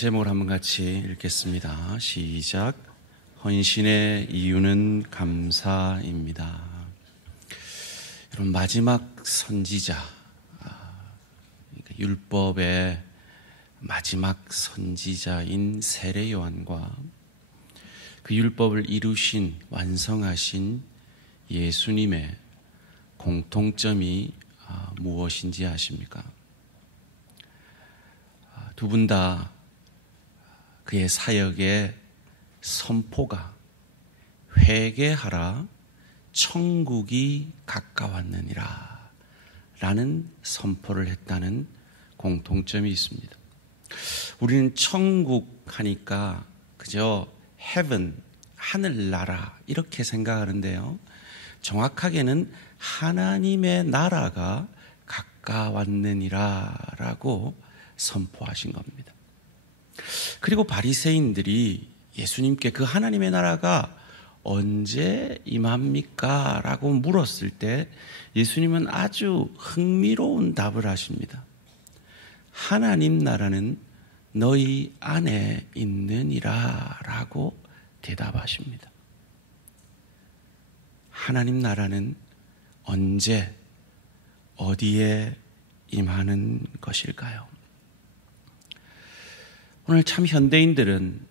제목을 한번 같이 읽겠습니다. 시작. 헌신의 이유는 감사입니다. 여러분, 마지막 선지자, 율법의 마지막 선지자인 세례 요한과 그 율법을 이루신 완성하신 예수님의 공통점이 무엇인지 아십니까? 두 분 다 그의 사역의 선포가 회개하라 천국이 가까웠느니라 라는 선포를 했다는 공통점이 있습니다. 우리는 천국 하니까 그저 heaven, 하늘나라 이렇게 생각하는데요, 정확하게는 하나님의 나라가 가까웠느니라 라고 선포하신 겁니다. 그리고 바리새인들이 예수님께 그 하나님의 나라가 언제 임합니까? 라고 물었을 때 예수님은 아주 흥미로운 답을 하십니다. 하나님 나라는 너희 안에 있느니라 라고 대답하십니다. 하나님 나라는 언제 어디에 임하는 것일까요? 오늘 참 현대인들은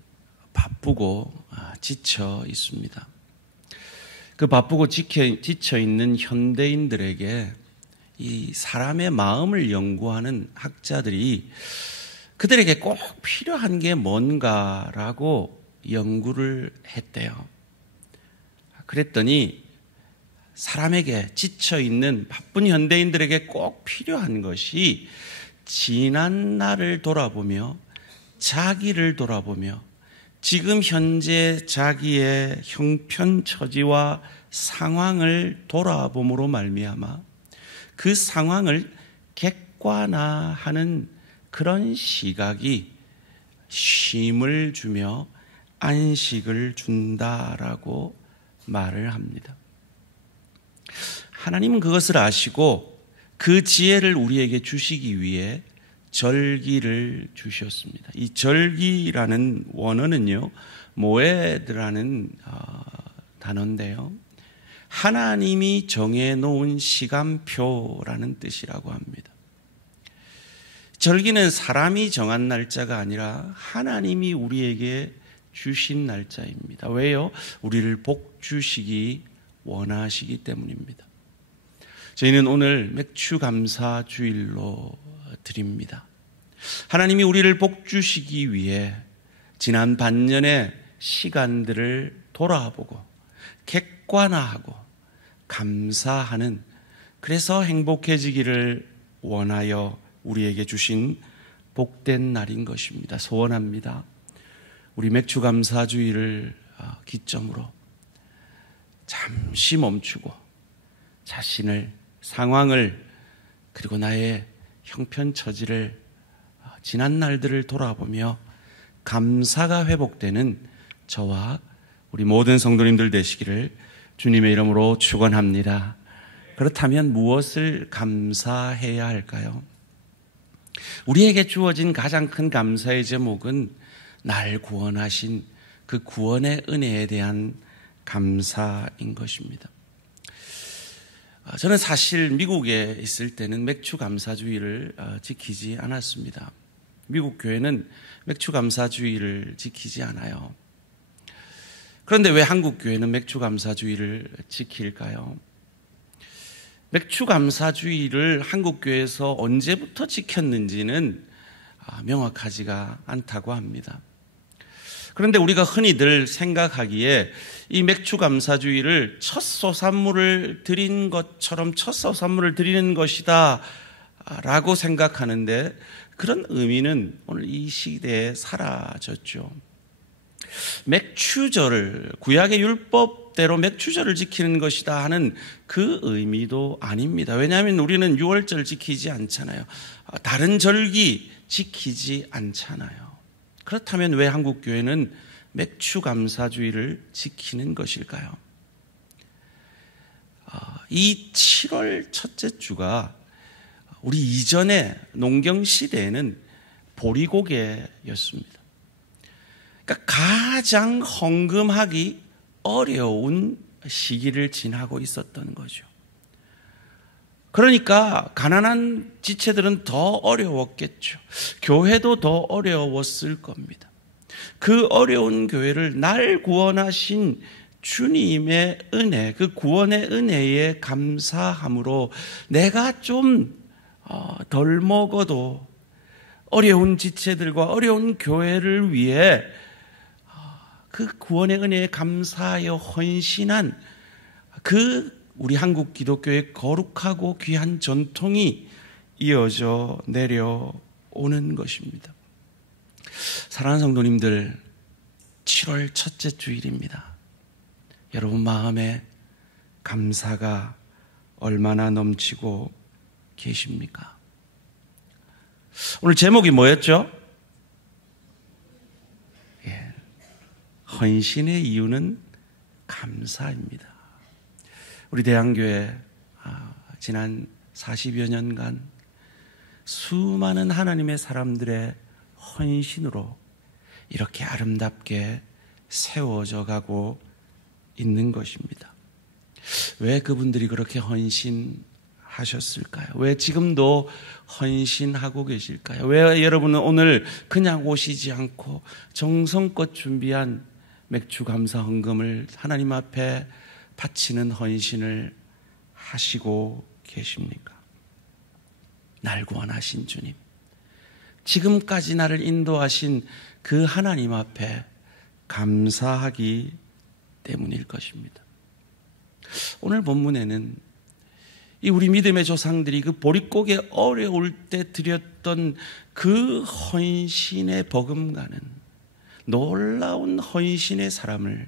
바쁘고 지쳐 있습니다. 그 바쁘고 지쳐 있는 현대인들에게 이 사람의 마음을 연구하는 학자들이 그들에게 꼭 필요한 게 뭔가라고 연구를 했대요. 그랬더니 사람에게 지쳐 있는 바쁜 현대인들에게 꼭 필요한 것이 지난 날을 돌아보며 자기를 돌아보며 지금 현재 자기의 형편처지와 상황을 돌아봄으로 말미암아 그 상황을 객관화하는 그런 시각이 쉼을 주며 안식을 준다라고 말을 합니다. 하나님은 그것을 아시고 그 지혜를 우리에게 주시기 위해 절기를 주셨습니다. 이 절기라는 원어는요, 모에드라는 단어인데요, 하나님이 정해놓은 시간표라는 뜻이라고 합니다. 절기는 사람이 정한 날짜가 아니라 하나님이 우리에게 주신 날짜입니다. 왜요? 우리를 복 주시기 원하시기 때문입니다. 저희는 오늘 맥주 감사 주일로 드립니다. 하나님이 우리를 복 주시기 위해 지난 반년의 시간들을 돌아보고 객관화하고 감사하는, 그래서 행복해지기를 원하여 우리에게 주신 복된 날인 것입니다. 소원합니다. 우리 맥주 감사 주일을 기점으로 잠시 멈추고 자신을, 상황을, 그리고 나의 형편처지를, 지난 날들을 돌아보며 감사가 회복되는 저와 우리 모든 성도님들 되시기를 주님의 이름으로 축원합니다. 그렇다면 무엇을 감사해야 할까요? 우리에게 주어진 가장 큰 감사의 제목은 날 구원하신 그 구원의 은혜에 대한 감사인 것입니다. 저는 사실 미국에 있을 때는 맥주 감사주의를 지키지 않았습니다. 미국 교회는 맥주 감사주의를 지키지 않아요. 그런데 왜 한국 교회는 맥주 감사주의를 지킬까요? 맥주 감사주의를 한국 교회에서 언제부터 지켰는지는 명확하지가 않다고 합니다. 그런데 우리가 흔히들 생각하기에 이 맥주 감사주의를 첫 소산물을 드린 것처럼 첫 소산물을 드리는 것이다 라고 생각하는데, 그런 의미는 오늘 이 시대에 사라졌죠. 맥주절을, 구약의 율법대로 맥주절을 지키는 것이다 하는 그 의미도 아닙니다. 왜냐하면 우리는 6월절 지키지 않잖아요. 다른 절기 지키지 않잖아요. 그렇다면 왜 한국 교회는 맥주 감사주의를 지키는 것일까요? 이 7월 첫째 주가 우리 이전의 농경 시대에는 보리고개였습니다. 그러니까 가장 헌금하기 어려운 시기를 지나고 있었던 거죠. 그러니까 가난한 지체들은 더 어려웠겠죠. 교회도 더 어려웠을 겁니다. 그 어려운 교회를 날 구원하신 주님의 은혜, 그 구원의 은혜에 감사함으로 내가 좀 덜 먹어도 어려운 지체들과 어려운 교회를 위해 그 구원의 은혜에 감사하여 헌신한 그 우리 한국 기독교의 거룩하고 귀한 전통이 이어져 내려오는 것입니다. 사랑하는 성도님들, 7월 첫째 주일입니다. 여러분 마음에 감사가 얼마나 넘치고 계십니까? 오늘 제목이 뭐였죠? 헌신의 이유는 감사입니다. 우리 대한교회 지난 40여 년간 수많은 하나님의 사람들의 헌신으로 이렇게 아름답게 세워져 가고 있는 것입니다. 왜 그분들이 그렇게 헌신하셨을까요? 왜 지금도 헌신하고 계실까요? 왜 여러분은 오늘 그냥 오시지 않고 정성껏 준비한 맥주 감사 헌금을 하나님 앞에 바치는 헌신을 하시고 계십니까? 날 구원하신 주님, 지금까지 나를 인도하신 그 하나님 앞에 감사하기 때문일 것입니다. 오늘 본문에는 이 우리 믿음의 조상들이 그 보릿고개 어려울 때 드렸던 그 헌신의 버금가는 놀라운 헌신의 사람을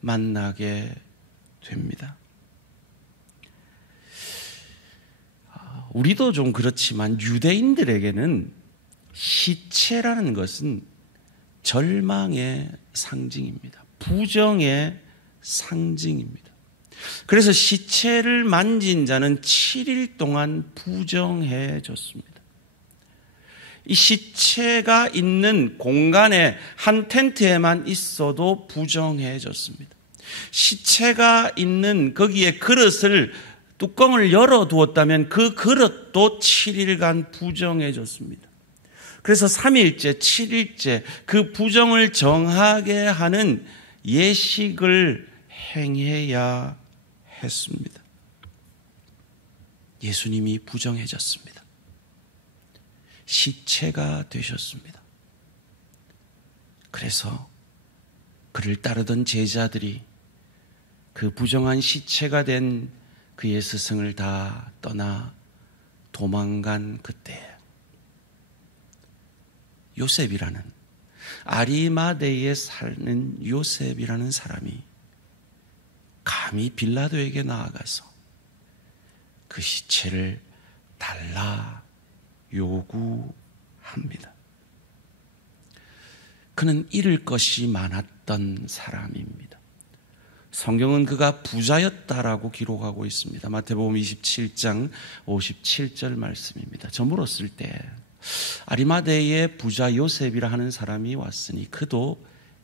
만나게 됩니다. 우리도 좀 그렇지만 유대인들에게는 시체라는 것은 절망의 상징입니다. 부정의 상징입니다. 그래서 시체를 만진 자는 7일 동안 부정해졌습니다. 이 시체가 있는 공간에 한 텐트에만 있어도 부정해졌습니다. 시체가 있는 거기에 그릇을 뚜껑을 열어두었다면 그 그릇도 7일간 부정해졌습니다. 그래서 3일째, 7일째 그 부정을 정하게 하는 예식을 행해야 했습니다. 예수님이 부정해졌습니다. 시체가 되셨습니다. 그래서 그를 따르던 제자들이 그 부정한 시체가 된 그의 스승을 다 떠나 도망간 그때 요셉이라는, 아리마대에 사는 요셉이라는 사람이 감히 빌라도에게 나아가서 그 시체를 달라 요구합니다. 그는 잃을 것이 많았던 사람입니다. 성경은 그가 부자였다라고 기록하고 있습니다. 마태복음 27장 57절 말씀입니다. 저 물었을 때 아리마대의 부자 요셉이라 하는 사람이 왔으니 그도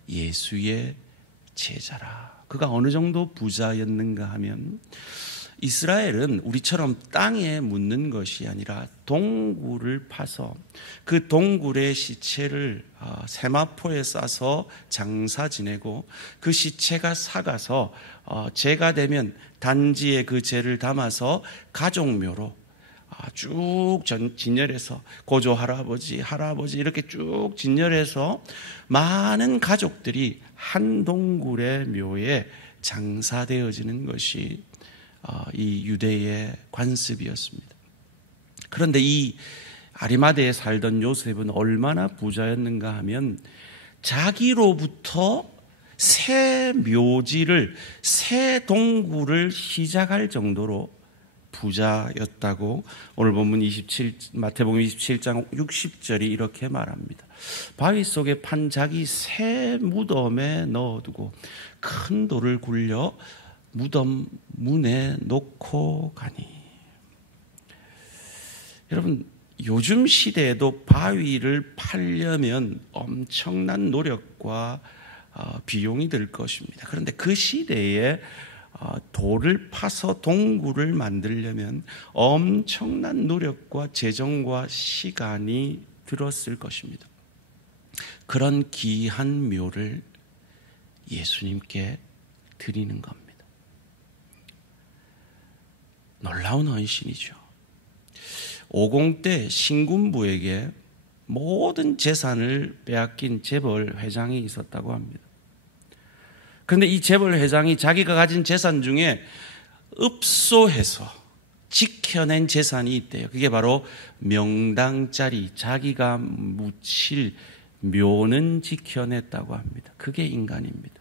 예수의 제자라. 그가 어느 정도 부자였는가 하면 이스라엘은 우리처럼 땅에 묻는 것이 아니라 동굴을 파서 그 동굴의 시체를 세마포에 싸서 장사 지내고 그 시체가 삭아서 재가 되면 단지에 그 재를 담아서 가족묘로 쭉 진열해서 고조 할아버지 이렇게 쭉 진열해서 많은 가족들이 한 동굴의 묘에 장사되어지는 것이 이 유대의 관습이었습니다. 그런데 이 아리마대에 살던 요셉은 얼마나 부자였는가 하면 자기로부터 새 묘지를, 새 동굴을 시작할 정도로 부자였다고 오늘 본문 마태복음 27장 60절이 이렇게 말합니다. 바위 속에 판 자기 새 무덤에 넣어두고 큰 돌을 굴려 무덤 문에 놓고 가니. 여러분, 요즘 시대에도 바위를 파려면 엄청난 노력과 비용이 들 것입니다. 그런데 그 시대에 돌을 파서 동굴을 만들려면 엄청난 노력과 재정과 시간이 들었을 것입니다. 그런 귀한 묘를 예수님께 드리는 겁니다. 놀라운 헌신이죠. 50 때 신군부에게 모든 재산을 빼앗긴 재벌 회장이 있었다고 합니다. 그런데 이 재벌 회장이 자기가 가진 재산 중에 읍소해서 지켜낸 재산이 있대요. 그게 바로 명당짜리 자기가 묻힐 묘는 지켜냈다고 합니다. 그게 인간입니다.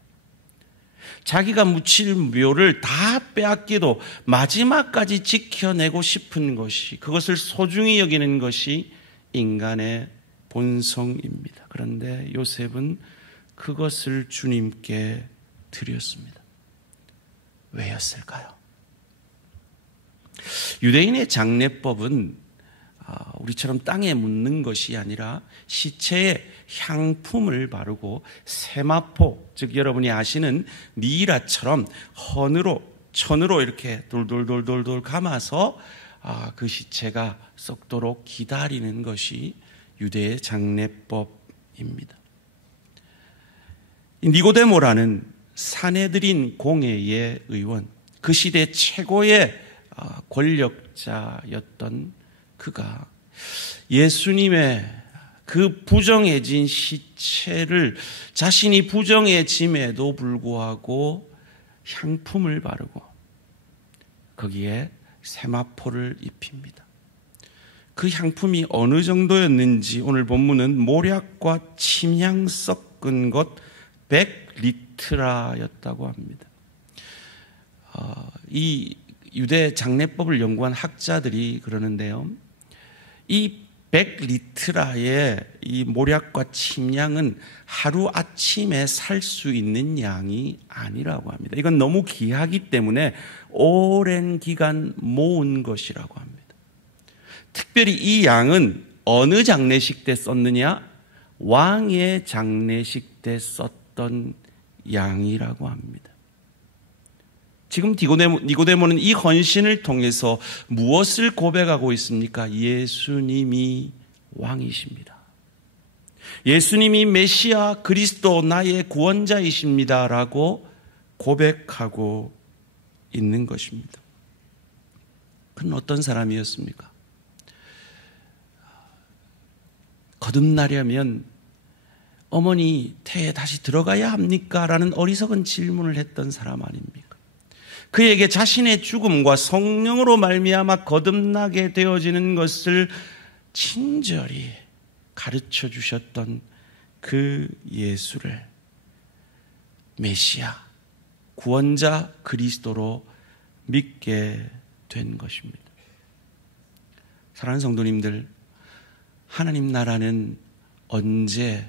자기가 묻힐 묘를 다 빼앗기도 마지막까지 지켜내고 싶은 것이, 그것을 소중히 여기는 것이 인간의 본성입니다. 그런데 요셉은 그것을 주님께 드렸습니다. 왜였을까요? 유대인의 장례법은 우리처럼 땅에 묻는 것이 아니라 시체에 향품을 바르고 세마포, 즉 여러분이 아시는 미라처럼 천으로 이렇게 돌돌돌돌돌 감아서 그 시체가 썩도록 기다리는 것이 유대의 장례법입니다. 니고데모라는 사내들인 공회의 의원, 그 시대 최고의 권력자였던 그가 예수님의 그 부정해진 시체를 자신이 부정해짐에도 불구하고 향품을 바르고 거기에 세마포를 입힙니다. 그 향품이 어느 정도였는지 오늘 본문은 모략과 침향 섞은 것 100리트라였다고 합니다. 이 유대 장례법을 연구한 학자들이 그러는데요, 이 100리트라의 이 모략과 침향은 하루 아침에 살 수 있는 양이 아니라고 합니다. 이건 너무 귀하기 때문에 오랜 기간 모은 것이라고 합니다. 특별히 이 양은 어느 장례식 때 썼느냐? 왕의 장례식 때 썼던 양이라고 합니다. 지금 니고데모는 이 헌신을 통해서 무엇을 고백하고 있습니까? 예수님이 왕이십니다. 예수님이 메시아 그리스도 나의 구원자이십니다라고 고백하고 있는 것입니다. 그는 어떤 사람이었습니까? 거듭나려면 어머니 태에 다시 들어가야 합니까? 라는 어리석은 질문을 했던 사람 아닙니까? 그에게 자신의 죽음과 성령으로 말미암아 거듭나게 되어지는 것을 친절히 가르쳐 주셨던 그 예수를 메시아, 구원자 그리스도로 믿게 된 것입니다. 사랑하는 성도님들, 하나님 나라는 언제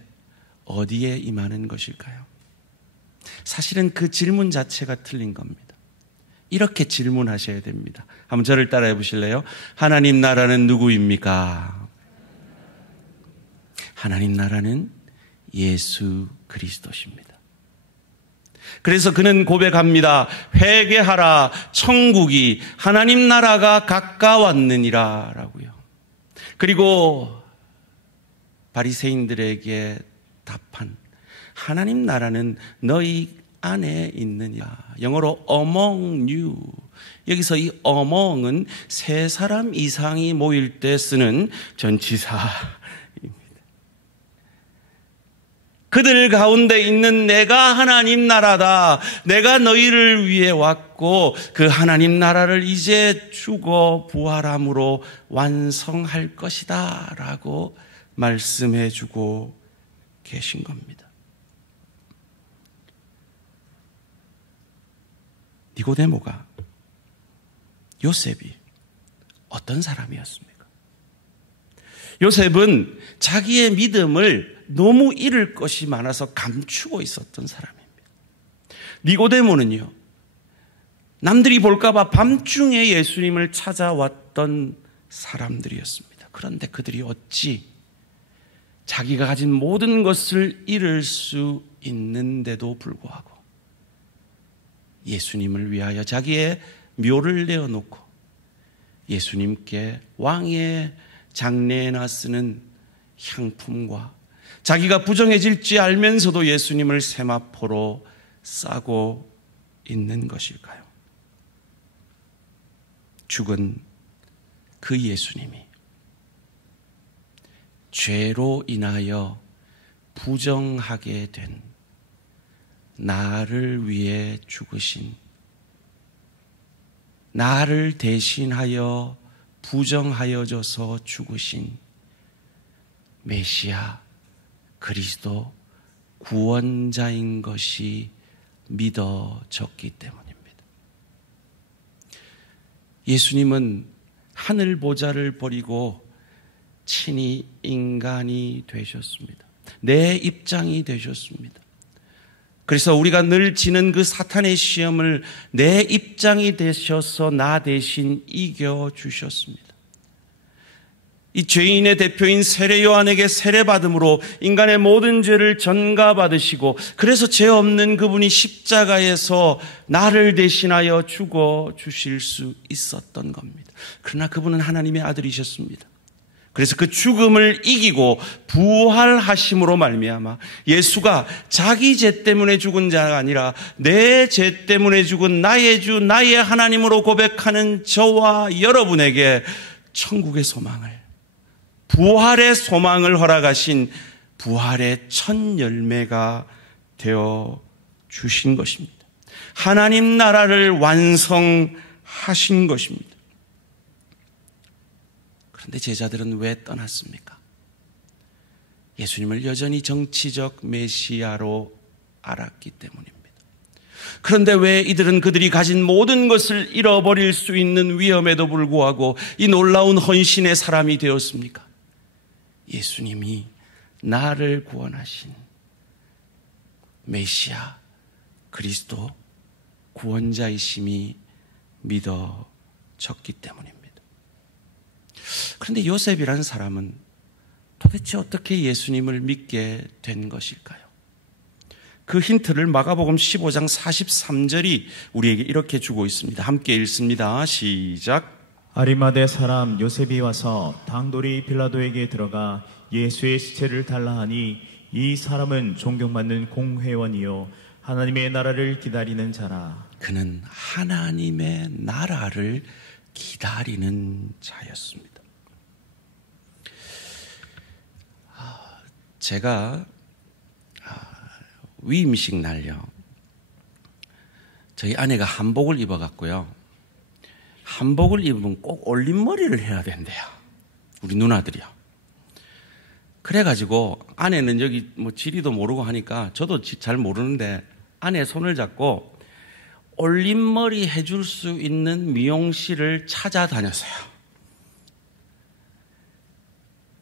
어디에 임하는 것일까요? 사실은 그 질문 자체가 틀린 겁니다. 이렇게 질문하셔야 됩니다. 한번 저를 따라해 보실래요? 하나님 나라는 누구입니까? 하나님 나라는 예수 그리스도십니다. 그래서 그는 고백합니다. 회개하라, 천국이 하나님 나라가 가까웠느니라 라고요. 그리고 바리새인들에게 답한, 하나님 나라는 너희 안에 있느냐. 영어로 among you. 여기서 이 among은 세 사람 이상이 모일 때 쓰는 전치사입니다. 그들 가운데 있는 내가 하나님 나라다. 내가 너희를 위해 왔고 그 하나님 나라를 이제 죽어 부활함으로 완성할 것이다 라고 말씀해 주고 계신 겁니다. 니고데모가, 요셉이 어떤 사람이었습니까? 요셉은 자기의 믿음을 너무 잃을 것이 많아서 감추고 있었던 사람입니다. 니고데모는요, 남들이 볼까 봐 밤중에 예수님을 찾아왔던 사람들이었습니다. 그런데 그들이 어찌 자기가 가진 모든 것을 잃을 수 있는데도 불구하고 예수님을 위하여 자기의 묘를 내어놓고 예수님께 왕의 장례에나 쓰는 향품과 자기가 부정해질지 알면서도 예수님을 세마포로 싸고 있는 것일까요? 죽은 그 예수님이 죄로 인하여 부정하게 된 나를 위해 죽으신, 나를 대신하여 부정하여져서 죽으신 메시아 그리스도 구원자인 것이 믿어졌기 때문입니다. 예수님은 하늘 보좌를 버리고 친히 인간이 되셨습니다. 내 입장이 되셨습니다. 그래서 우리가 늘 지는 그 사탄의 시험을 내 입장이 되셔서 나 대신 이겨주셨습니다. 이 죄인의 대표인 세례 요한에게 세례받음으로 인간의 모든 죄를 전가받으시고 그래서 죄 없는 그분이 십자가에서 나를 대신하여 죽어 주실 수 있었던 겁니다. 그러나 그분은 하나님의 아들이셨습니다. 그래서 그 죽음을 이기고 부활하심으로 말미암아 예수가 자기 죄 때문에 죽은 자가 아니라 내 죄 때문에 죽은 나의 주 나의 하나님으로 고백하는 저와 여러분에게 천국의 소망을, 부활의 소망을 허락하신 부활의 첫 열매가 되어 주신 것입니다. 하나님 나라를 완성하신 것입니다. 그런데 제자들은 왜 떠났습니까? 예수님을 여전히 정치적 메시아로 알았기 때문입니다. 그런데 왜 이들은 그들이 가진 모든 것을 잃어버릴 수 있는 위험에도 불구하고 이 놀라운 헌신의 사람이 되었습니까? 예수님이 나를 구원하신 메시아 그리스도 구원자이심이 믿어졌기 때문입니다. 그런데 요셉이라는 사람은 도대체 어떻게 예수님을 믿게 된 것일까요? 그 힌트를 마가복음 15장 43절이 우리에게 이렇게 주고 있습니다. 함께 읽습니다. 시작. 아리마대 사람 요셉이 와서 당돌이 빌라도에게 들어가 예수의 시체를 달라 하니 이 사람은 존경받는 공회원이요 하나님의 나라를 기다리는 자라. 그는 하나님의 나라를 기다리는 자였습니다. 제가 위임식 날요, 저희 아내가 한복을 입어갖고요, 한복을 입으면 꼭 올림머리를 해야 된대요. 우리 누나들이요. 그래가지고 아내는 여기 뭐 지리도 모르고 하니까 저도 잘 모르는데 아내 손을 잡고 올림머리 해줄 수 있는 미용실을 찾아다녔어요.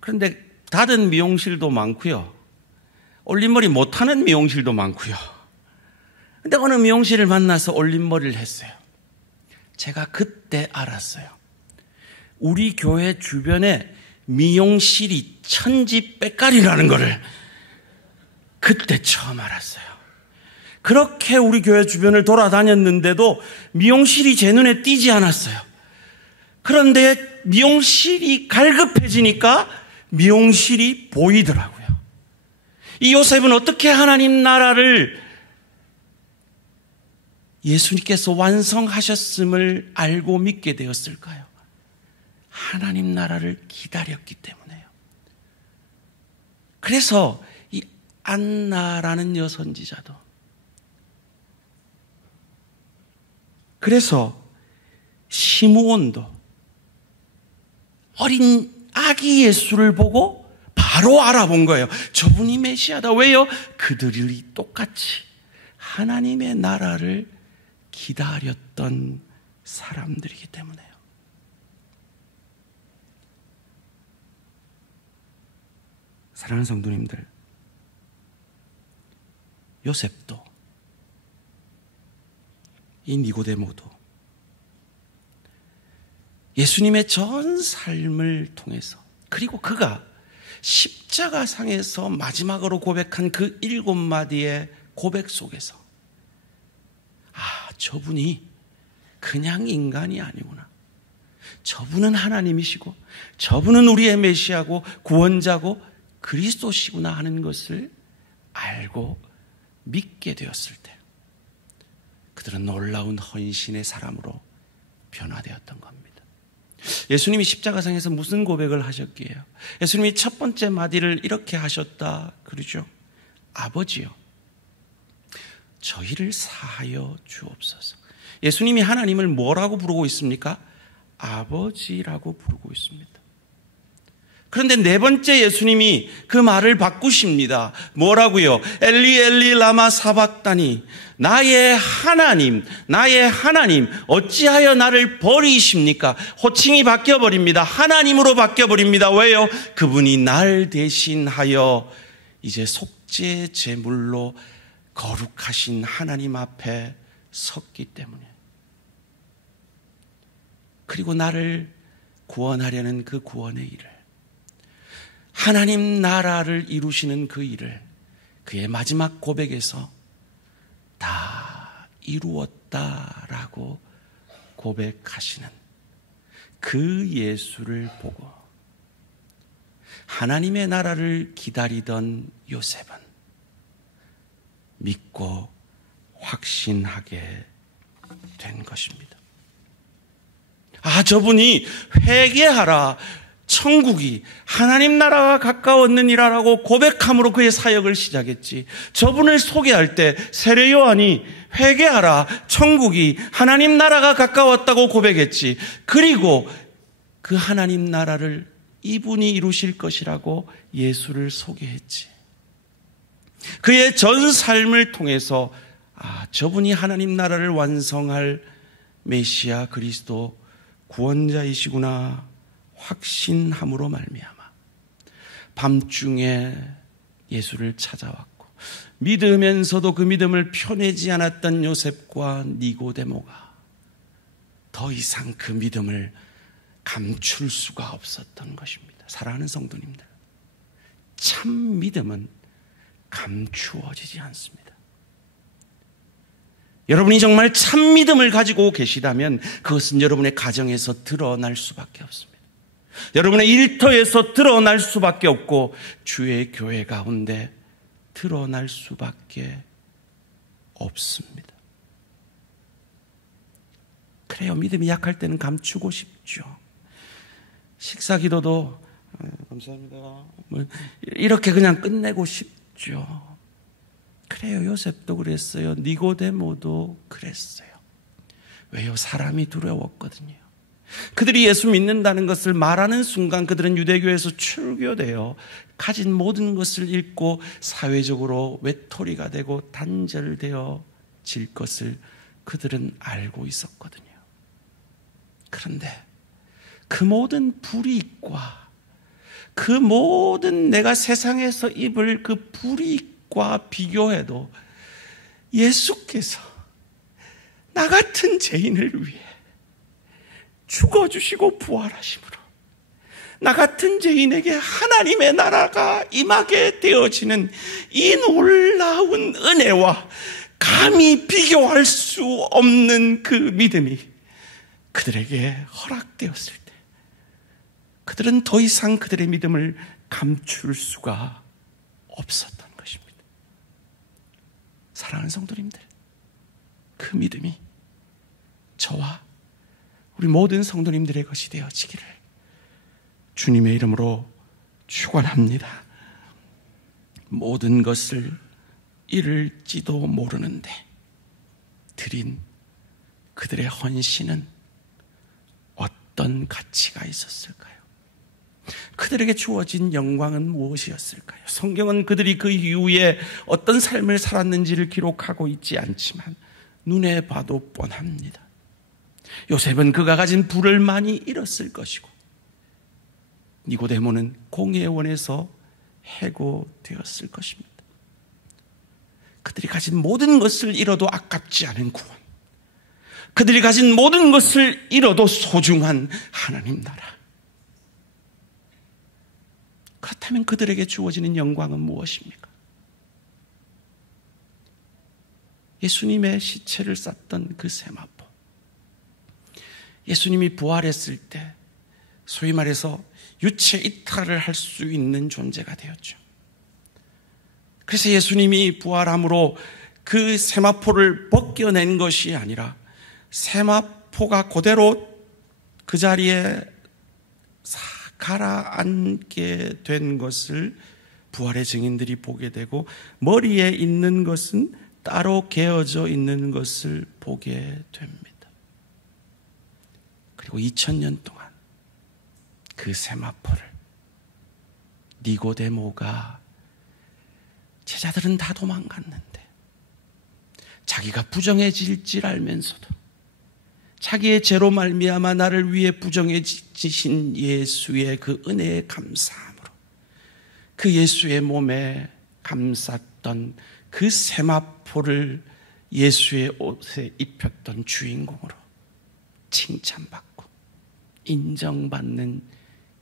그런데 다른 미용실도 많고요, 올림머리 못하는 미용실도 많고요. 근데 어느 미용실을 만나서 올림머리를 했어요. 제가 그때 알았어요. 우리 교회 주변에 미용실이 천지백갈이라는 거를 그때 처음 알았어요. 그렇게 우리 교회 주변을 돌아다녔는데도 미용실이 제 눈에 띄지 않았어요. 그런데 미용실이 갈급해지니까 미용실이 보이더라고요. 이 요셉은 어떻게 하나님 나라를 예수님께서 완성하셨음을 알고 믿게 되었을까요? 하나님 나라를 기다렸기 때문에요. 그래서 이 안나라는 여선지자도, 그래서 시므온도 어린 아기 예수를 보고 바로 알아본 거예요. 저분이 메시아다. 왜요? 그들이 똑같이 하나님의 나라를 기다렸던 사람들이기 때문에요. 사랑하는 성도님들, 요셉도 이 니고데모도 예수님의 전 삶을 통해서 그리고 그가 십자가상에서 마지막으로 고백한 그 7마디의 고백 속에서 저분이 그냥 인간이 아니구나. 저분은 하나님이시고 저분은 우리의 메시아고 구원자고 그리스도시구나 하는 것을 알고 믿게 되었을 때 그들은 놀라운 헌신의 사람으로 변화되었던 겁니다. 예수님이 십자가상에서 무슨 고백을 하셨기에요? 예수님이 첫 번째 마디를 이렇게 하셨다 그러죠. 아버지요, 저희를 사하여 주옵소서. 예수님이 하나님을 뭐라고 부르고 있습니까? 아버지라고 부르고 있습니다. 그런데 네 번째 예수님이 그 말을 바꾸십니다. 뭐라고요? 엘리 엘리 라마 사박다니, 나의 하나님, 나의 하나님, 어찌하여 나를 버리십니까? 호칭이 바뀌어버립니다. 하나님으로 바뀌어버립니다. 왜요? 그분이 날 대신하여 이제 속죄 제물로 거룩하신 하나님 앞에 섰기 때문에, 그리고 나를 구원하려는 그 구원의 일을, 하나님 나라를 이루시는 그 일을 그의 마지막 고백에서 다 이루었다라고 고백하시는 그 예수를 보고 하나님의 나라를 기다리던 요셉은 믿고 확신하게 된 것입니다. 저분이 회개하라, 천국이 하나님 나라가 가까웠느니라라고 고백함으로 그의 사역을 시작했지. 저분을 소개할 때 세례 요한이 회개하라, 천국이 하나님 나라가 가까웠다고 고백했지. 그리고 그 하나님 나라를 이분이 이루실 것이라고 예수를 소개했지. 그의 전 삶을 통해서 저분이 하나님 나라를 완성할 메시아 그리스도 구원자이시구나 확신함으로 말미암아 밤중에 예수를 찾아왔고 믿으면서도 그 믿음을 펴내지 않았던 요셉과 니고데모가 더 이상 그 믿음을 감출 수가 없었던 것입니다. 사랑하는 성도님들, 참 믿음은 감추어지지 않습니다. 여러분이 정말 참 믿음을 가지고 계시다면 그것은 여러분의 가정에서 드러날 수밖에 없습니다. 여러분의 일터에서 드러날 수밖에 없고 주의 교회 가운데 드러날 수밖에 없습니다. 그래요, 믿음이 약할 때는 감추고 싶죠. 식사 기도도 감사합니다 이렇게 그냥 끝내고 싶죠. 그래요, 요셉도 그랬어요. 니고데모도 그랬어요. 왜요? 사람이 두려웠거든요. 그들이 예수 믿는다는 것을 말하는 순간 그들은 유대교에서 출교되어 가진 모든 것을 잃고 사회적으로 외톨이가 되고 단절되어질 것을 그들은 알고 있었거든요. 그런데 그 모든 불이익과 그 모든 내가 세상에서 입을 그 불이익과 비교해도 예수께서 나 같은 죄인을 위해 죽어주시고 부활하심으로 나 같은 죄인에게 하나님의 나라가 임하게 되어지는 이 놀라운 은혜와 감히 비교할 수 없는 그 믿음이 그들에게 허락되었을 때 그들은 더 이상 그들의 믿음을 감출 수가 없었던 것입니다. 사랑하는 성도님들, 그 믿음이 저와 우리 모든 성도님들의 것이 되어지기를 주님의 이름으로 축원합니다. 모든 것을 잃을지도 모르는데 드린 그들의 헌신은 어떤 가치가 있었을까요? 그들에게 주어진 영광은 무엇이었을까요? 성경은 그들이 그 이후에 어떤 삶을 살았는지를 기록하고 있지 않지만 눈에 봐도 뻔합니다. 요셉은 그가 가진 부를 많이 잃었을 것이고 니고데모는 공회원에서 해고되었을 것입니다. 그들이 가진 모든 것을 잃어도 아깝지 않은 구원, 그들이 가진 모든 것을 잃어도 소중한 하나님 나라, 그렇다면 그들에게 주어지는 영광은 무엇입니까? 예수님의 시체를 쌌던 그 세마포, 예수님이 부활했을 때 소위 말해서 유체 이탈을 할 수 있는 존재가 되었죠. 그래서 예수님이 부활함으로 그 세마포를 벗겨낸 것이 아니라 세마포가 그대로 그 자리에 가라앉게 된 것을 부활의 증인들이 보게 되고, 머리에 있는 것은 따로 개어져 있는 것을 보게 됩니다. 그리고 2000년 동안 그 세마포를 니고데모가, 제자들은 다 도망갔는데 자기가 부정해질 줄 알면서도 자기의 죄로 말미암아 나를 위해 부정해지신 예수의 그 은혜에 감사함으로 그 예수의 몸에 감쌌던 그 세마포를 예수의 옷에 입혔던 주인공으로 칭찬받고 인정받는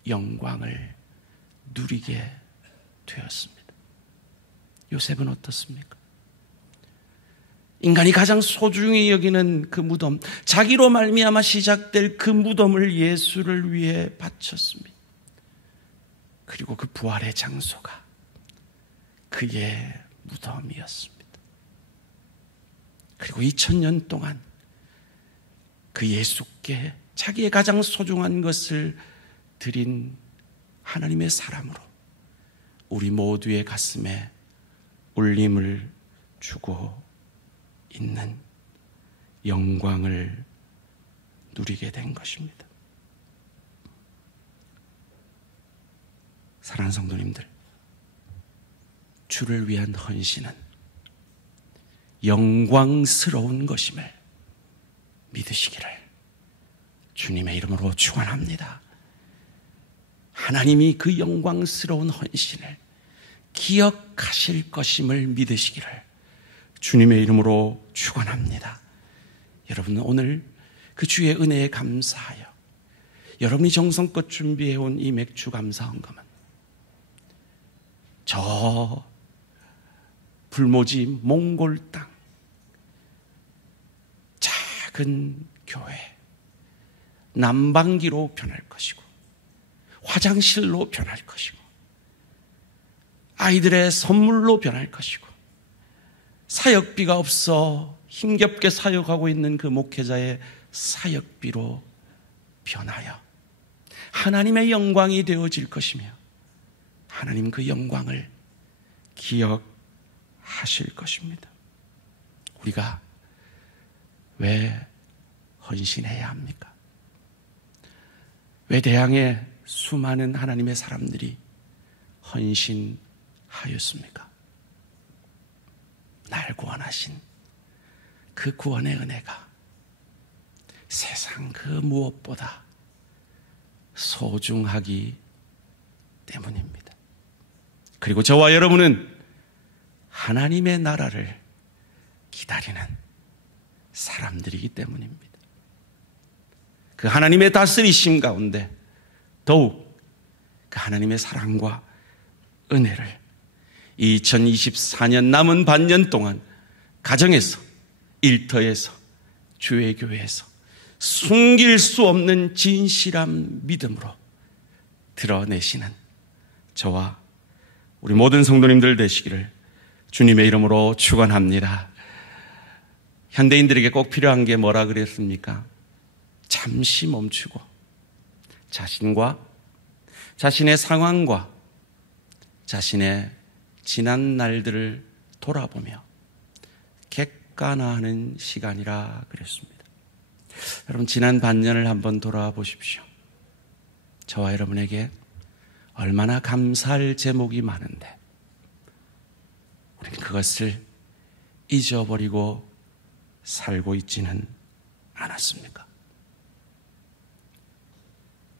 영광을 누리게 되었습니다. 요셉은 어떻습니까? 인간이 가장 소중히 여기는 그 무덤, 자기로 말미암아 시작될 그 무덤을 예수를 위해 바쳤습니다. 그리고 그 부활의 장소가 그의 무덤이었습니다. 그리고 2000년 동안 그 예수께 자기의 가장 소중한 것을 드린 하나님의 사람으로 우리 모두의 가슴에 울림을 주고 있는 영광을 누리게 된 것입니다. 사랑하는 성도님들, 주를 위한 헌신은 영광스러운 것임을 믿으시기를 주님의 이름으로 축원합니다. 하나님이 그 영광스러운 헌신을 기억하실 것임을 믿으시기를 주님의 이름으로 축원합니다. 여러분, 오늘 그 주의 은혜에 감사하여 여러분이 정성껏 준비해온 이 맥주 감사 헌금은 저 불모지 몽골 땅 작은 교회 난방기로 변할 것이고 화장실로 변할 것이고 아이들의 선물로 변할 것이고 사역비가 없어 힘겹게 사역하고 있는 그 목회자의 사역비로 변하여 하나님의 영광이 되어질 것이며 하나님 그 영광을 기억하실 것입니다. 우리가 왜 헌신해야 합니까? 왜 대항에 수많은 하나님의 사람들이 헌신하였습니까? 날 구원하신 그 구원의 은혜가 세상 그 무엇보다 소중하기 때문입니다. 그리고 저와 여러분은 하나님의 나라를 기다리는 사람들이기 때문입니다. 그 하나님의 다스리심 가운데 더욱 그 하나님의 사랑과 은혜를 2024년 남은 반년 동안 가정에서, 일터에서, 주의 교회에서 숨길 수 없는 진실한 믿음으로 드러내시는 저와 우리 모든 성도님들 되시기를 주님의 이름으로 축원합니다. 현대인들에게 꼭 필요한 게 뭐라 그랬습니까? 잠시 멈추고 자신과 자신의 상황과 자신의 지난 날들을 돌아보며 객관화하는 시간이라 그랬습니다. 여러분, 지난 반년을 한번 돌아보십시오. 저와 여러분에게 얼마나 감사할 제목이 많은데 우리는 그것을 잊어버리고 살고 있지는 않았습니까?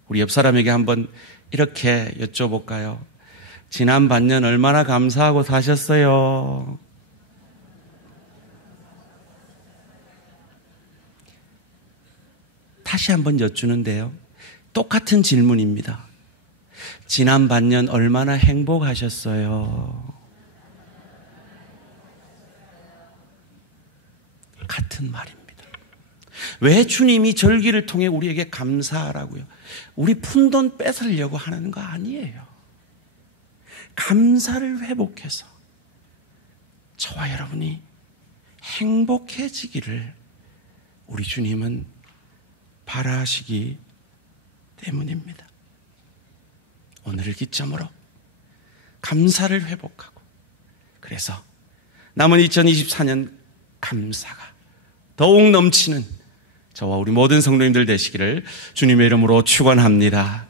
우리 옆 사람에게 한번 이렇게 여쭤볼까요? 지난 반년 얼마나 감사하고 사셨어요? 다시 한번 여쭈는데요. 똑같은 질문입니다. 지난 반년 얼마나 행복하셨어요? 같은 말입니다. 왜 주님이 절기를 통해 우리에게 감사하라고요? 우리 푼돈 뺏으려고 하는 거 아니에요. 감사를 회복해서 저와 여러분이 행복해지기를 우리 주님은 바라시기 때문입니다. 오늘을 기점으로 감사를 회복하고, 그래서 남은 2024년 감사가 더욱 넘치는 저와 우리 모든 성도님들 되시기를 주님의 이름으로 축원합니다.